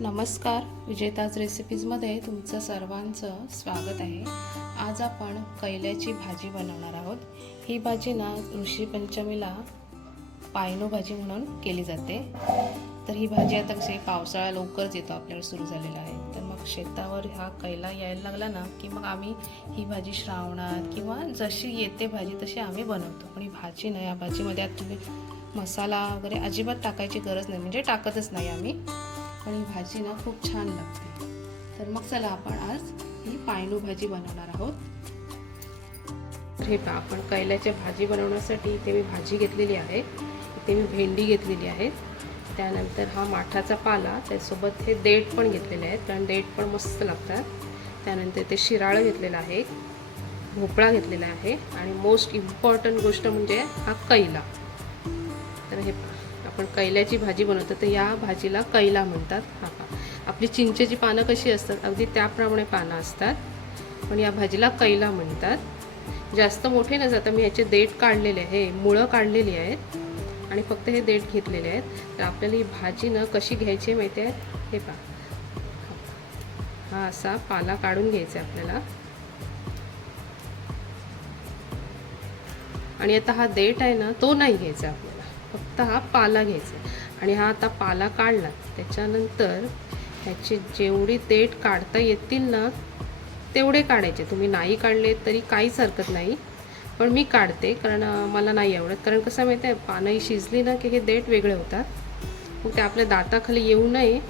नमस्कार विजेताज रेसिपीजमध्ये तुमचं सर्वांचं स्वागत आहे. आज आपण कैल्याची भाजी बनवणार आहोत. ही भाजी ना ऋषी पंचमीला पायनो भाजी म्हणून केली जाते. तर ही भाजी आता कशी पावसाळा लवकरच येतो आपल्याला सुरू झालेला आहे. तर मग शेतावर हा कैला यायला लागला ना की मग आम्ही ही भाजी श्रावणात किंवा जशी येते भाजी तशी आम्ही बनवतो. पण ही भाजी ना या भाजीमध्ये आता तुम्ही मसाला वगैरे अजिबात टाकायची गरज नाही. म्हणजे टाकतच नाही आम्ही. पण ही भाजी ना खूप छान लागते. तर मग चला आपण आज ही पायनू भाजी बनवणार आहोत. हे पा आपण कैल्याची भाजी बनवण्यासाठी इथे मी भाजी घेतलेली आहे. इथे मी भेंडी घेतलेली आहे. त्यानंतर हा माठाचा पाला त्यासोबत हे देठ पण घेतलेले आहेत कारण देठ पण मस्त लागतात. त्यानंतर ते शिराळं घेतलेलं आहे भोपळा घेतलेला आहे आणि मोस्ट इम्पॉर्टंट गोष्ट म्हणजे हा कैला. आपण कैल्याची भाजी बनवतो तर या भाजीला कैला म्हणतात. हा पा आपली चिंचेची पानं कशी असतात? अगदी त्याप्रमाणे पानं असतात. पण या भाजीला कैला म्हणतात. जास्त मोठे न जाता मी याचे देठ काढलेले आहे मुळं काढलेली आहेत आणि फक्त हे देठ घेतलेले आहेत. तर आपल्याला ही भाजी न कशी घ्यायची माहिती आहे? हे पहा. हा असा पाला काढून घ्यायचा आहे आपल्याला. आणि आता हा देठ आहे ना तो नाही घ्यायचा आपल्याला फक्त हा पाला घ्यायचा आणि हा आता पाला काढला त्याच्यानंतर ह्याचे जेवढी देठ काढता येतील ना तेवढे काढायचे. तुम्ही नाही काढले तरी काहीच हरकत नाही. पण मी काढते कारण मला नाही आवडत. कारण कसं माहिती आहे पानं ही शिजली ना की हे देठ वेगळे होतात. मग ते आपल्या दाताखाली येऊ नये.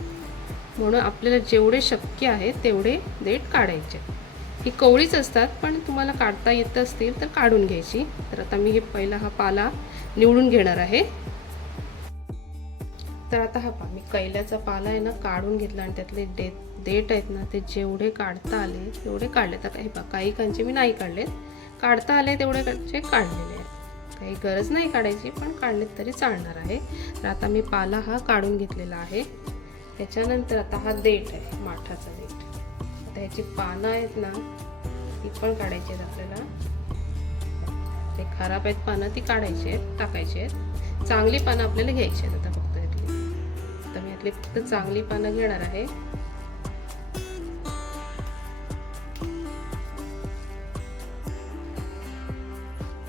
म्हणून आपल्याला जेवढे शक्य आहे तेवढे देठ काढायचे. ही कवळीच असतात पण तुम्हाला काढता येत असतील तर काढून घ्यायची. तर आता मी हे पहिला हा पाला निवडून घेणार आहे. तर आता हा पा मी कैल्याचा पाला आहे ना काढून घेतला आणि त्यातले डे देठ आहेत ना ते जेवढे काढता आले तेवढे काढले तर काही पा काही कांचे मी नाही काढलेत. काढता आले तेवढे कांचे काढलेले आहेत. काही गरज नाही काढायची पण काढलेत तरी चालणार आहे. तर आता मी पाला हा काढून घेतलेला आहे. त्याच्यानंतर आता हा देठ आहे माठाचा देठ. आता ह्याची पानं आहेत ना ती पण काढायची आहेत आपल्याला. ते खराब आहेत पानं ती काढायची आहेत टाकायची आहेत. चांगली पानं आपल्याला घ्यायची आहेत आता फक्त यातली. तर मी यातली फक्त चांगली पानं घेणार आहे.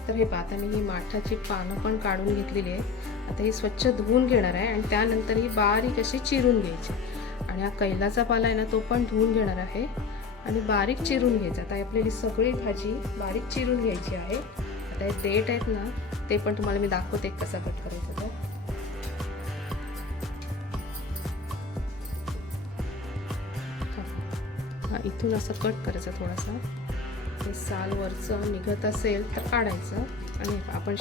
तर हे पाहता मी ही माठाची पानं पण काढून घेतलेली आहे आता ही स्वच्छ धुवून घेणार आहे आणि त्यानंतर ही बारीक अशी चिरून घ्यायची. आणि हा कैलाचा पाला आहे ना तो पण धुवून घेणार आहे. आणि बारीक चिरून घ्यायचा. आता आपल्याली ही सगळी भाजी बारीक चिरून घ्यायची आहे. आता हे देठ आहेत ना ते पण तुम्हाला मी दाखवते कसा कट करायचा तर हा इथून असं कट करायचं थोडासा. हे साल वरचं निघत असेल तर काढायचं. आणि आपण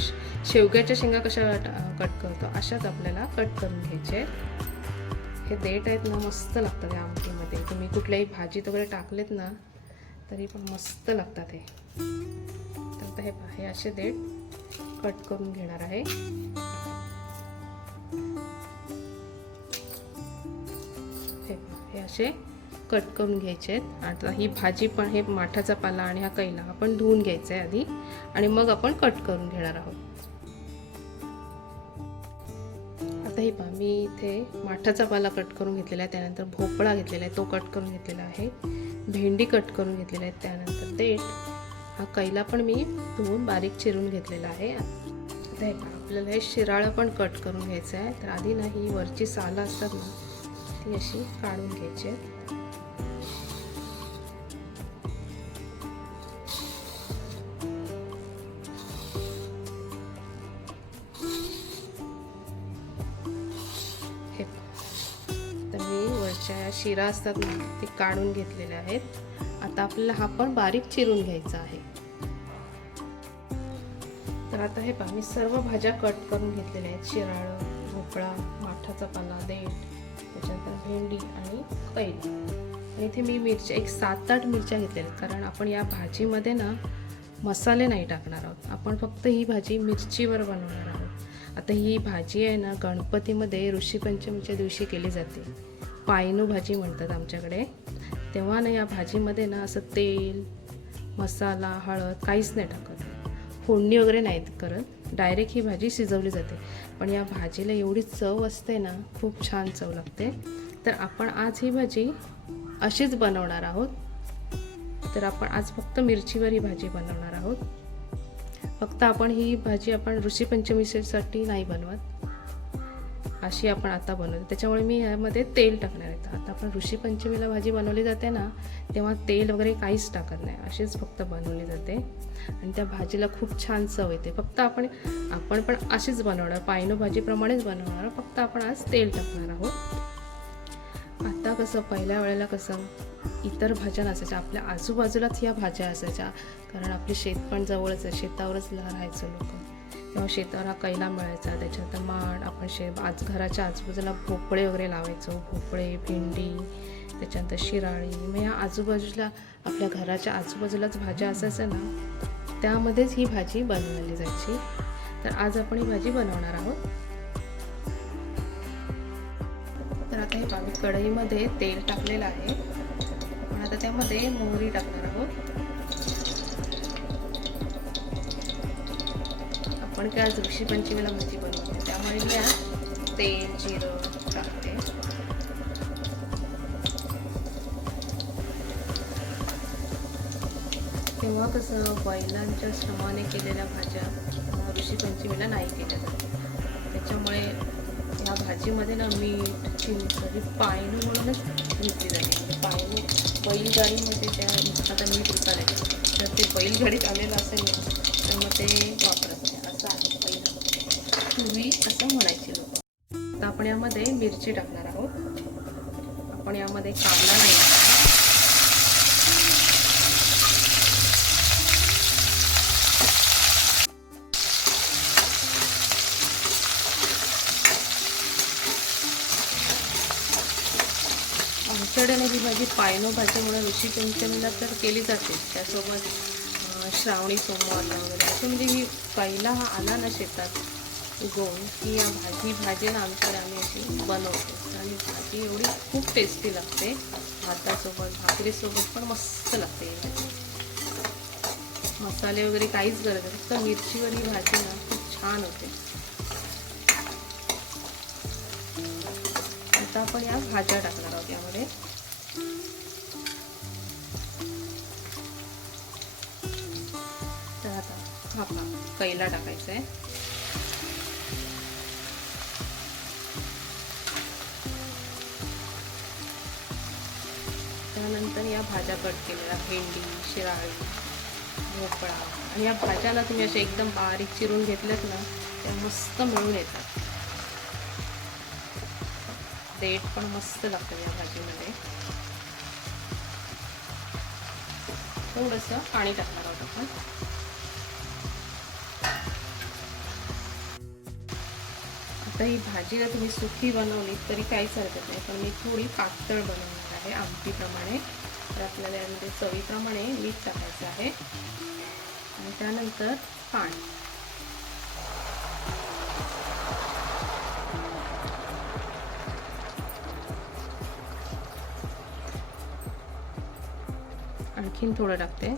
शेवग्याच्या शेंगा कशा कट करतो अशाच आपल्याला कट करून घ्यायचे. आहेत. हे देठ आहेत ना मस्त लागतात या आमटीमध्ये. तुम्ही कुठल्याही भाजीत वगैरे टाकलेत ना तरी पण मस्त लागतात हे. तर हे हे असे देठ कट करून घेणार आहे. हे हे असे कट करून घ्यायचे आहेत. आता ही भाजी पण हे माठाचा पाला आणि हा कैला आपण धुवून घ्यायचा आहे आधी. आणि मग आपण कट करून घेणार आहोत. आता हे पहा मी इथे माठाचा पाला कट करून घेतलेला आहे. त्यानंतर भोपळा घेतलेला आहे. तो कट करून घेतलेला आहे. भेंडी कट करून घेतलेला आहे. त्यानंतर देठ हा कैला पण मी धुवून बारीक चिरून घेतलेला आहे. आता हे पहा आपल्याला हे शिराळं पण कट करून घ्यायचं आहे. तर आधी ना ही वरची सालं असतात ना ती अशी काढून घ्यायची आहे. शिरा असतात ना ते काढून घेतलेले आहेत. आता आपल्याला हा पण बारीक चिरून घ्यायचा आहे. तर आता हे पहा मी सर्व भाज्या कट करून घेतलेल्या आहेत. शिराळं भोपळा माठाचा पाला देठ त्याच्यानंतर भेंडी आणि कैल आणि इथे मी मिरच्या एक सात आठ मिरच्या घेतलेल्या आहेत. कारण आपण या भाजीमध्ये ना मसाले नाही टाकणार आहोत. आपण फक्त ही भाजी मिरचीवर बनवणार आहोत. आता ही भाजी आहे ना गणपतीमध्ये ऋषीपंचमीच्या दिवशी केली जाते. पायनू भाजी म्हणतात आमच्याकडे. तेव्हा ना या भाजीमध्ये ना असं तेल मसाला हळद काहीच नाही टाकत. फोडणी वगैरे नाहीत करत. डायरेक्ट ही भाजी शिजवली जाते. पण या भाजीला एवढी चव असते ना खूप छान चव लागते. तर आपण आज ही भाजी अशीच बनवणार आहोत. तर आपण आज फक्त मिरचीवर ही भाजी बनवणार आहोत. फक्त आपण ही भाजी आपण ऋषीपंचमीसाठी नाही बनवत. अशी आपण आता बनवतो त्याच्यामुळे मी यामध्ये तेल टाकणार आहे. आता आपण ऋषीपंचमीला भाजी बनवली जाते ना तेव्हा तेल वगैरे काहीच टाकत नाही. अशीच फक्त बनवली जाते. आणि त्या भाजीला खूप छान चव येते. फक्त आपण आपण पण अशीच बनवणार. पायनो भाजीप्रमाणेच बनवणार. फक्त आपण आज तेल टाकणार आहोत. आता कसं पहिल्या वेळेला कसं इतर भाज्या नसायच्या. आपल्या आजूबाजूलाच ह्या भाज्या असायच्या. कारण आपले शेत पण जवळच आहे. शेतावरच राहायचं लोक. किंवा शेताला कैला मिळायचा त्याच्यानंतर माड आपण शे आज घराच्या आजूबाजूला भोपळे वगैरे लावायचो. भोपळे भेंडी त्याच्यानंतर शिराळी. मग या आजूबाजूला आपल्या घराच्या आजूबाजूलाच भाज्या असायच्या ना त्यामध्येच ही भाजी बनवली जायची. तर आज आपण ही भाजी बनवणार आहोत. तर आता हे बाबी कढईमध्ये तेल टाकलेलं आहे. पण आता त्यामध्ये मोहरी टाकणार आहोत. आपण काय आज ऋषी पंचमीला भाजी बनवतो त्यामुळे मी आज तेल जिरं टाकते. तेव्हा कसं बैलांच्या श्रमाने केलेल्या भाज्या ऋषी पंचमीला नाही केल्या जातात त्याच्यामुळे ह्या भाजीमध्ये ना मीठ चिंच ही पायनू म्हणूनच घेतली जाते. म्हणजे पायनू बैलगाडीमध्ये त्या आता मीठ विकायला तर ते बैलगाडीत आलेलं असेल तर मग ते वापरत पहिलं असं म्हणायचे लोक. आता आपण यामध्ये मिरची टाकणार आहोत. आपण यामध्ये कांदा नाही आमच्याकडे ही भाजी पायनो भाजी म्हणून ऋषी पंचमीला तर केली जाते. त्यासोबत श्रावणी सोमवारला वगैरे. असं म्हणजे ही पहिला हा आला ना शेतात. उगवून की या भाजी भाजी ना आमच्याकडे आम्ही अशी बनवतो. आणि भाजी एवढी खूप टेस्टी लागते. भातासोबत भाकरीसोबत पण मस्त लागते मसाले वगैरे काहीच गरज नाही. फक्त मिरचीवर ही भाजी ना खूप छान होते. आता आपण या भाज्या टाकणार आहोत यामध्ये. तर आता हा कैला टाकायचा आहे. त्यानंतर या भाज्या कट केलेल्या भेंडी शिराळी भोपळा. आणि या भाज्याला तुम्ही अशा एकदम बारीक चिरून घेतल्यात ना त्या मस्त मिळून येतात. देठ पण मस्त लागतं या भाजीमध्ये. थोडंसं पाणी टाकणार आहोत आपण. आता ही भाजीला तुम्ही सुकी बनवली तरी काहीच हरकत नाही पण मी थोडी पातळ बनवली. आहे आमटीप्रमाणे. तर आपल्याला यामध्ये चवीप्रमाणे मीठ टाकायचं आहे. आणि त्यानंतर पाणी. आणखीन थोडं टाकते.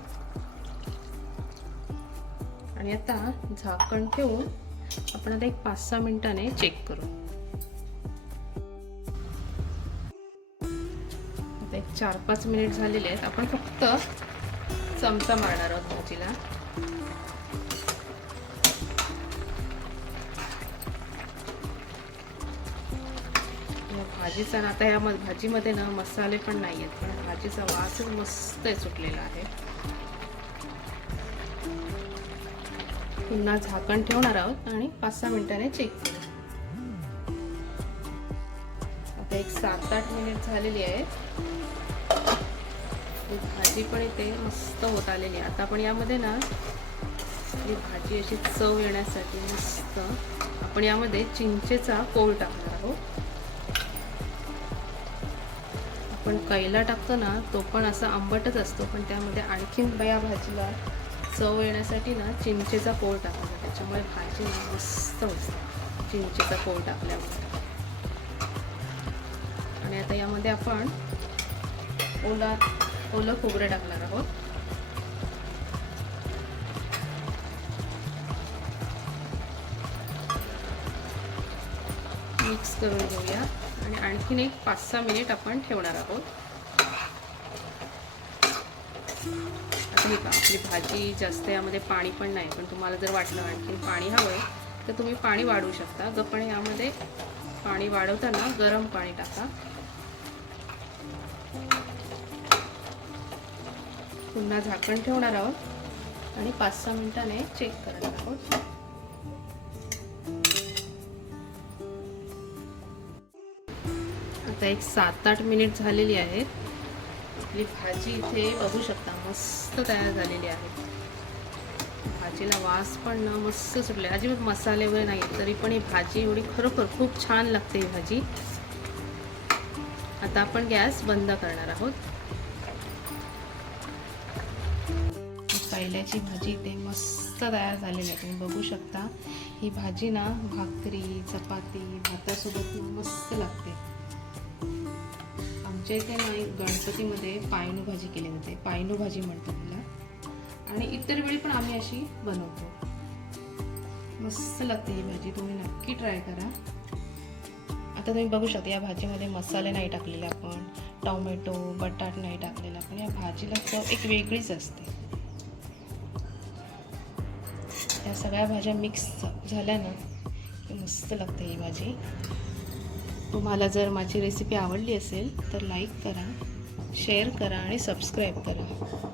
आणि आता झाकण ठेवून आपण आता एक पाच सहा मिनिटाने चेक करू. चार पाच मिनिट झालेले आहेत. आपण फक्त चमचा मारणार आहोत भाजीला हो, भाजीचा ना आता या म- भाजीमध्ये ना मसाले पण नाही आहेत पण भाजीचा वासच मस्त सुटलेला आहे. पुन्हा झाकण ठेवणार आहोत आणि पाच सहा मिनिटाने चेक करू. आता एक सात आठ मिनिट झालेली आहेत. ही भाजी पण इथे मस्त होत आलेली आहे. आता आपण यामध्ये ना ही भाजी अशी चव येण्यासाठी मस्त आपण यामध्ये चिंचेचा कोळ टाकणार आहोत. आपण कैला टाकतो ना तो पण असा आंबटच असतो पण त्यामध्ये आणखीन या भाजीला चव येण्यासाठी ना चिंचेचा कोळ टाकायचा त्याच्यामुळे भाजी ना मस्त असते चिंचेचा कोळ टाकल्यामुळे आणि आता यामध्ये आपण ओला ओलं खोबरं टाकणार आहोत. मिक्स करून घेऊया. आणि आणखीन एक पाच सहा मिनिट आपण ठेवणार आहोत. आता हे का आपली भाजी जास्त यामध्ये पाणी पण नाही पण तुम्हाला जर वाटलं आणखीन पाणी हवं आहे तर तुम्ही पाणी वाढवू शकता. ग पण यामध्ये पाणी वाढवताना गरम पाणी टाका. पुन्हा झाकण ठेवणार आहोत आणि पाच सहा मिनिटाने चेक करणार आहोत. आता एक सात आठ मिनिट झालेली आहेत. आपली भाजी इथे बघू शकता मस्त तयार झालेली आहे. भाजीला वास पण ना मस्त सुटले अजिबात मसाले वगैरे नाही तरी पण ही भाजी एवढी खरोखर खूप छान लागते ही भाजी. आता आपण गॅस बंद करणार आहोत. कैल्याची भाजी इथे मस्त तयार झालेली आहे. तुम्ही बघू शकता. ही भाजी ना भाकरी चपाती भातासोबत मस्त लागते. आमच्या इथे ना एक गणपतीमध्ये पायनू भाजी केली जाते. पायनू भाजी म्हणतो तिला आणि इतर वेळी पण आम्ही अशी बनवतो. मस्त लागते ही भाजी. तुम्ही नक्की ट्राय करा. आता तुम्ही बघू शकता या भाजीमध्ये मसाले नाही टाकलेले आपण. टोमॅटो बटाट नाही टाकलेला पण या भाजीला चव एक वेगळीच असते. ह्या सगळ्या भाज्या मिक्स झाल्या ना की मस्त लागते ही भाजी. तुम्हाला जर माझी रेसिपी आवडली असेल तर लाईक करा शेअर करा आणि सबस्क्राईब करा.